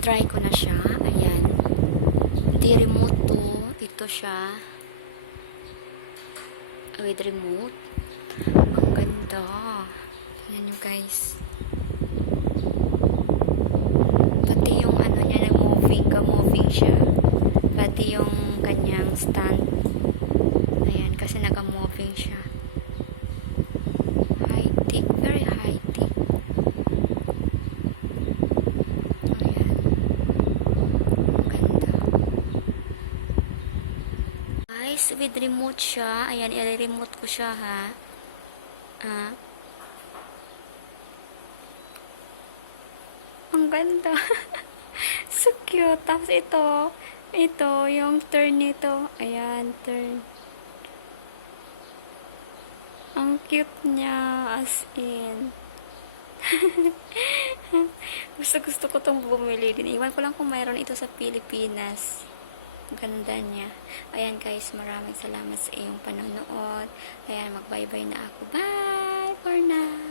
tinry ko na siya. Ayan. Hindi remote to. Ito siya. With remote. Ang ganda. Ayan nyo guys. Pati yung ano niya, nag-moving siya. Pati yung kanyang stand. Ayan, kasi naka-moving siya. High-tech. Very high-tech. Ayan. Ang ganda. Guys, with remote siya. Ayan, i-remote ko siya ha. Ang ganda. So cute. Tapos ito, yung turn nito. Ayan, turn. Ang cute niya, as in. Gusto ko tong bumili din. Iwan ko lang kung mayroon ito sa Pilipinas. Ganda niya. Ayan guys, maraming salamat sa iyong panonood. Ayan, mag-bye-bye na ako. Bye for now!